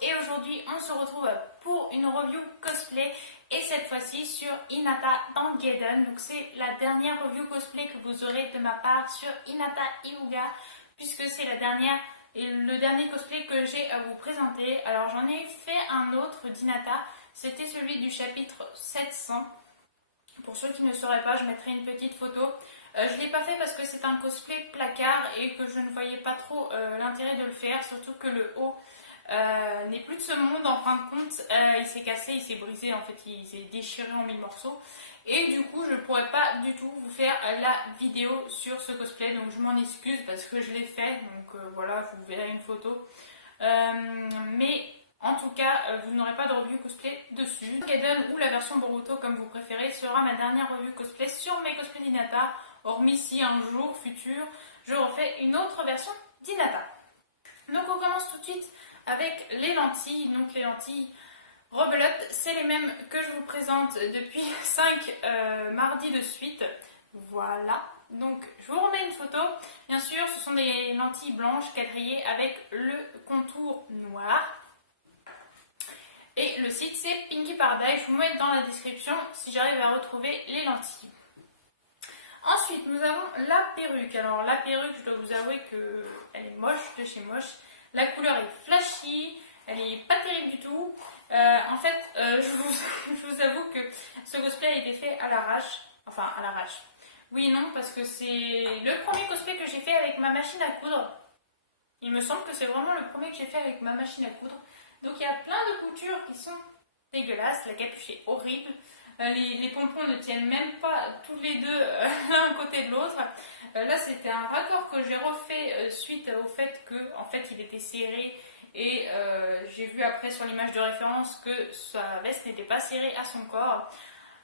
et aujourd'hui on se retrouve pour une review cosplay et cette fois-ci sur Hinata Dangeden. Donc c'est la dernière review cosplay que vous aurez de ma part sur Hinata Hyuga puisque c'est le dernier cosplay que j'ai à vous présenter. Alors j'en ai fait un autre d'Hinata, c'était celui du chapitre 700. Pour ceux qui ne sauraient pas, je mettrai une petite photo. Je ne l'ai pas fait parce que c'est un cosplay placard et que je ne voyais pas trop l'intérêt de le faire, surtout que le haut n'est plus de ce monde en fin de compte. Il s'est cassé, il s'est brisé, en fait il s'est déchiré en 1000 morceaux. Et du coup je ne pourrais pas du tout vous faire la vidéo sur ce cosplay, donc je m'en excuse parce que je l'ai fait, donc voilà, vous verrez une photo. Mais en tout cas, vous n'aurez pas de review cosplay dessus. Gaiden ou la version Boruto comme vous préférez sera ma dernière review cosplay sur mes cosplays d'Hinata, hormis si un jour futur je refais une autre version d'Hinata. Donc on commence tout de suite avec les lentilles. Donc les lentilles rebelote, c'est les mêmes que je vous présente depuis 5 mardis de suite. Voilà, donc je vous remets une photo. Bien sûr, ce sont des lentilles blanches quadrillées avec le contour noir. Et le site c'est Pinky Paradise, je vous mets dans la description si j'arrive à retrouver les lentilles. Ensuite nous avons la perruque. Alors la perruque, je dois vous avouer qu'elle est moche de chez moche. La couleur est flashy, elle est pas terrible du tout. En fait, je vous avoue que ce cosplay a été fait à l'arrache. Enfin à l'arrache. Oui et non, parce que c'est le premier cosplay que j'ai fait avec ma machine à coudre. Il me semble que c'est vraiment le premier que j'ai fait avec ma machine à coudre. Donc il y a plein de coutures qui sont dégueulasses, la capuche est horrible, les pompons ne tiennent même pas tous les deux l'un à côté de l'autre. Là c'était un raccord que j'ai refait suite au fait que en fait il était serré et j'ai vu après sur l'image de référence que sa veste n'était pas serrée à son corps.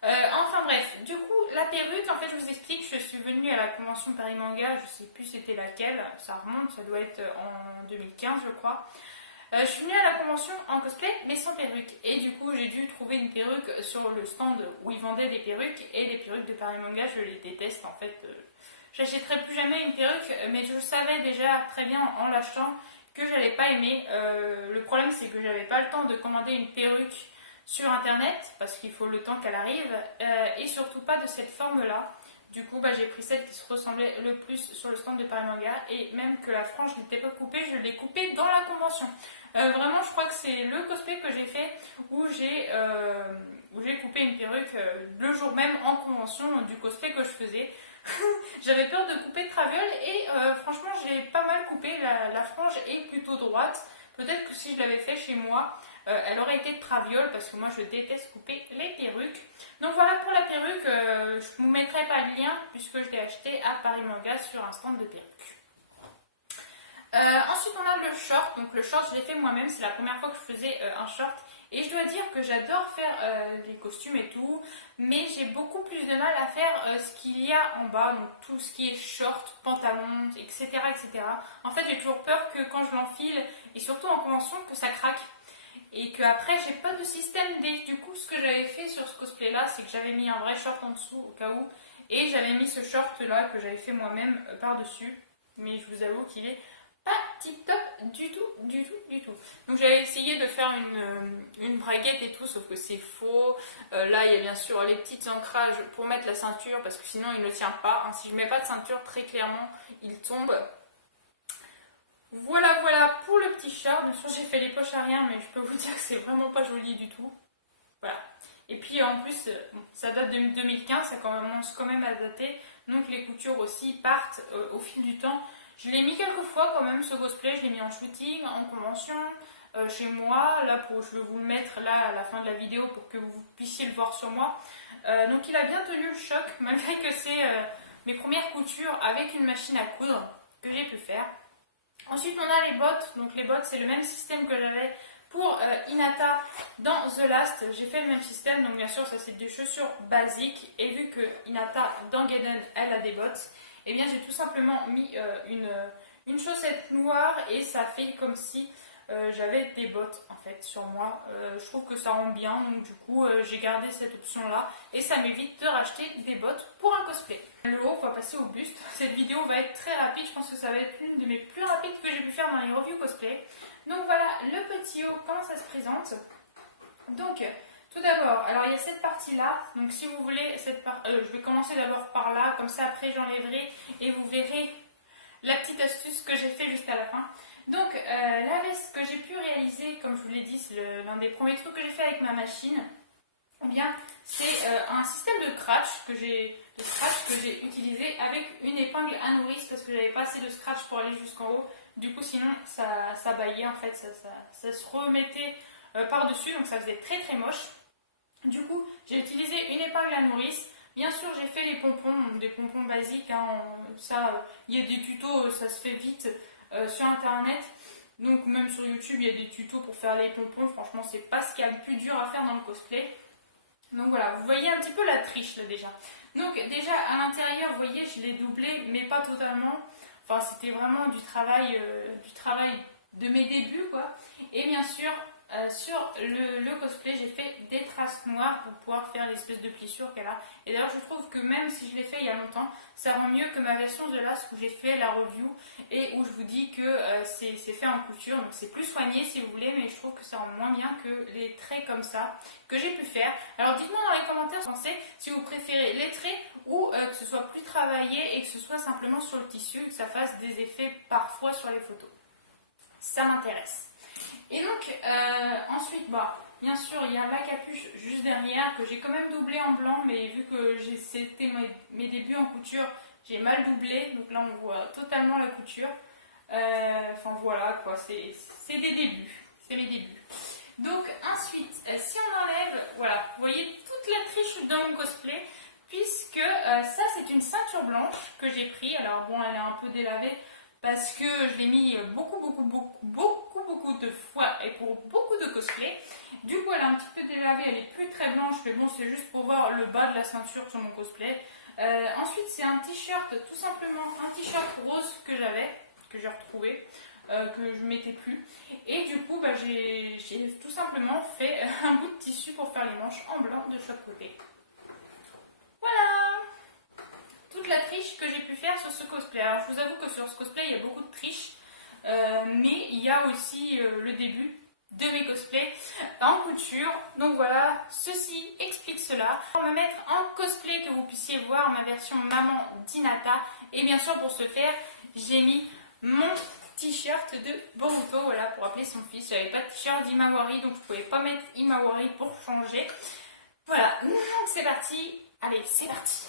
Enfin bref, du coup la perruque, en fait je vous explique, je suis venue à la convention Paris Manga, je sais plus c'était laquelle, ça remonte, ça doit être en 2015 je crois. Je suis venue à la convention en cosplay mais sans perruque et du coup j'ai dû trouver une perruque sur le stand où ils vendaient des perruques et les perruques de Paris Manga je les déteste en fait. J'achèterai plus jamais une perruque mais je savais déjà très bien en l'achetant que j'allais pas aimer. Le problème c'est que j'avais pas le temps de commander une perruque sur internet parce qu'il faut le temps qu'elle arrive et surtout pas de cette forme là. Du coup j'ai pris celle qui se ressemblait le plus sur le stand de Paris Manga et même que la frange n'était pas coupée, je l'ai coupée dans la convention. Vraiment je crois que c'est le cosplay que j'ai fait où j'ai coupé une perruque le jour même en convention du cosplay que je faisais. J'avais peur de couper de traviole et franchement j'ai pas mal coupé, la frange est plutôt droite. Peut-être que si je l'avais fait chez moi, elle aurait été de traviole parce que moi je déteste couper les perruques. Donc voilà pour la perruque, je ne vous mettrai pas le lien puisque je l'ai acheté à Paris Manga sur un stand de perruques. Ensuite on a le short, donc le short je l'ai fait moi-même, c'est la première fois que je faisais un short. Et je dois dire que j'adore faire les costumes et tout, mais j'ai beaucoup plus de mal à faire ce qu'il y a en bas, donc tout ce qui est short, pantalon, etc. etc. En fait j'ai toujours peur que quand je l'enfile, et surtout en convention, que ça craque. Et qu'après j'ai pas de système D. Du coup ce que j'avais fait sur ce cosplay là, c'est que j'avais mis un vrai short en dessous au cas où, et j'avais mis ce short là que j'avais fait moi-même par dessus, mais je vous avoue qu'il est pas tip top du tout, du tout, du tout. Donc j'avais essayé de faire une braguette et tout, sauf que c'est faux. Là il y a bien sûr les petits ancrages pour mettre la ceinture parce que sinon il ne tient pas. Hein. Si je mets pas de ceinture, très clairement il tombe. Voilà, voilà pour le petit short. Bien sûr j'ai fait les poches arrière, mais je peux vous dire que c'est vraiment pas joli du tout. Voilà. Et puis en plus, bon, ça date de 2015, ça commence quand même à dater. Donc les coutures aussi partent au fil du temps. Je l'ai mis quelques fois quand même ce cosplay, je l'ai mis en shooting, en convention, chez moi. Là, je vais vous le mettre là à la fin de la vidéo pour que vous puissiez le voir sur moi. Donc il a bien tenu le choc, malgré que c'est mes premières coutures avec une machine à coudre que j'ai pu faire. Ensuite on a les bottes, donc les bottes c'est le même système que j'avais pour Hinata dans The Last. J'ai fait le même système, donc bien sûr ça c'est des chaussures basiques et vu que Hinata dans Gaiden elle a des bottes, et bien j'ai tout simplement mis une chaussette noire et ça fait comme si j'avais des bottes en fait sur moi. Je trouve que ça rend bien, donc du coup j'ai gardé cette option là et ça m'évite de racheter des bottes pour un cosplay. Le haut, on va passer au buste. Cette vidéo va être très rapide, je pense que ça va être l'une de mes plus rapides que j'ai pu faire dans les reviews cosplay. Donc voilà le petit haut, comment ça se présente. Donc tout d'abord, alors il y a cette partie là, donc si vous voulez, je vais commencer d'abord par là, comme ça après j'enlèverai et vous verrez la petite astuce que j'ai fait juste à la fin. Donc la veste que j'ai pu réaliser, comme je vous l'ai dit, c'est l'un des premiers trucs que j'ai fait avec ma machine. Eh bien, c'est un système de scratch que j'ai utilisé avec une épingle à nourrice parce que j'avais pas assez de scratch pour aller jusqu'en haut. Du coup, sinon ça baillait en fait, ça se remettait par-dessus, donc ça faisait très très moche. Du coup, j'ai utilisé une épingle à nourrice. Bien sûr, j'ai fait les pompons, des pompons basiques. Hein, ça, il y a des tutos, ça se fait vite sur internet. Donc, même sur YouTube, il y a des tutos pour faire les pompons. Franchement, c'est pas ce qu'il y a le plus dur à faire dans le cosplay. Donc voilà, vous voyez un petit peu la triche là déjà. Donc, déjà à l'intérieur, vous voyez, je l'ai doublé, mais pas totalement. Enfin, c'était vraiment du travail de mes débuts, quoi. Et bien sûr, sur le cosplay, j'ai fait des traces noires pour pouvoir faire l'espèce de plissure qu'elle a. Et d'ailleurs, je trouve que même si je l'ai fait il y a longtemps, ça rend mieux que ma version de Last où j'ai fait la review et où je vous dis que c'est fait en couture. Donc c'est plus soigné si vous voulez, mais je trouve que ça rend moins bien que les traits comme ça que j'ai pu faire. Alors dites-moi dans les commentaires si vous préférez les traits ou que ce soit plus travaillé et que ce soit simplement sur le tissu, que ça fasse des effets parfois sur les photos. Ça m'intéresse. Et donc, ensuite, bien sûr, il y a la capuche juste derrière que j'ai quand même doublé en blanc, mais vu que c'était mes débuts en couture, j'ai mal doublé. Donc là, on voit totalement la couture. Enfin, voilà, quoi, c'est des débuts. C'est mes débuts. Donc, ensuite, si on enlève, voilà, vous voyez toute la triche dans mon cosplay, puisque ça, c'est une ceinture blanche que j'ai pris. Alors, bon, elle est un peu délavée, parce que je l'ai mis beaucoup de fois et pour beaucoup de cosplay. Du coup, elle est un petit peu délavée, elle est plus très blanche, mais bon, c'est juste pour voir le bas de la ceinture sur mon cosplay. Ensuite, c'est un t-shirt, tout simplement, un t-shirt rose que j'ai retrouvé, que je mettais plus. Et du coup, j'ai tout simplement fait un bout de tissu pour faire les manches en blanc de chaque côté. Voilà! Toute la triche que j'ai pu faire sur ce cosplay. Alors je vous avoue que sur ce cosplay il y a beaucoup de triche, mais il y a aussi le début de mes cosplays en couture. Donc voilà, ceci explique cela. On va mettre en cosplay que vous puissiez voir ma version maman d'Hinata. Et bien sûr pour ce faire, j'ai mis mon t-shirt de Boruto, voilà, pour appeler son fils. J'avais pas de t-shirt d'Imawari, donc je pouvais pas mettre Imawari pour changer. Voilà, donc c'est parti. Allez, c'est parti.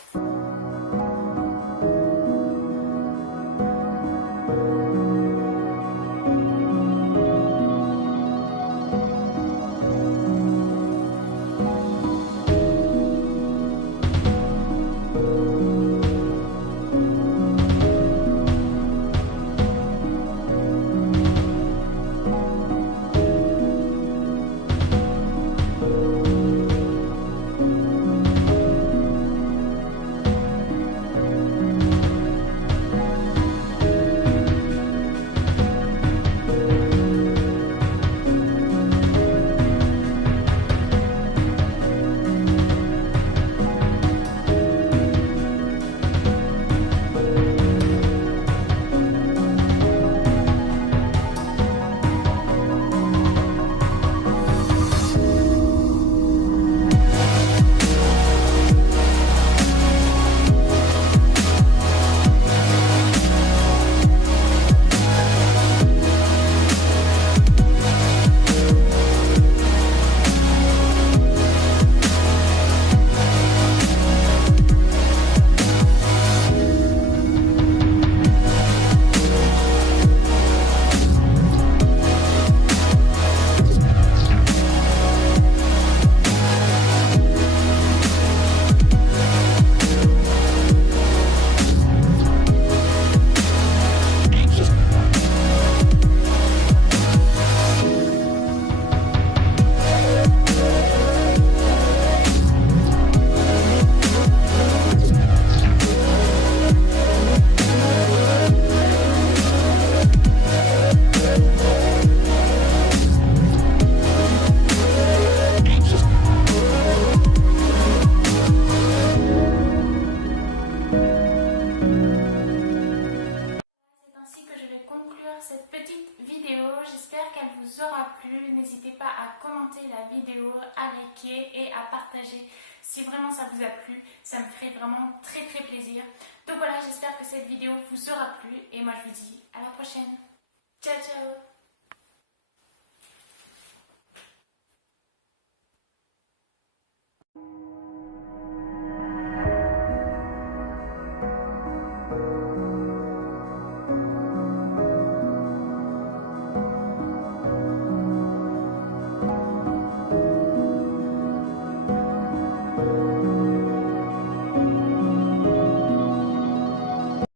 n'hésitez pas à commenter la vidéo, à liker et à partager. Si vraiment ça vous a plu, ça me ferait vraiment très plaisir. Donc voilà, j'espère que cette vidéo vous aura plu et moi je vous dis à la prochaine. Ciao ciao.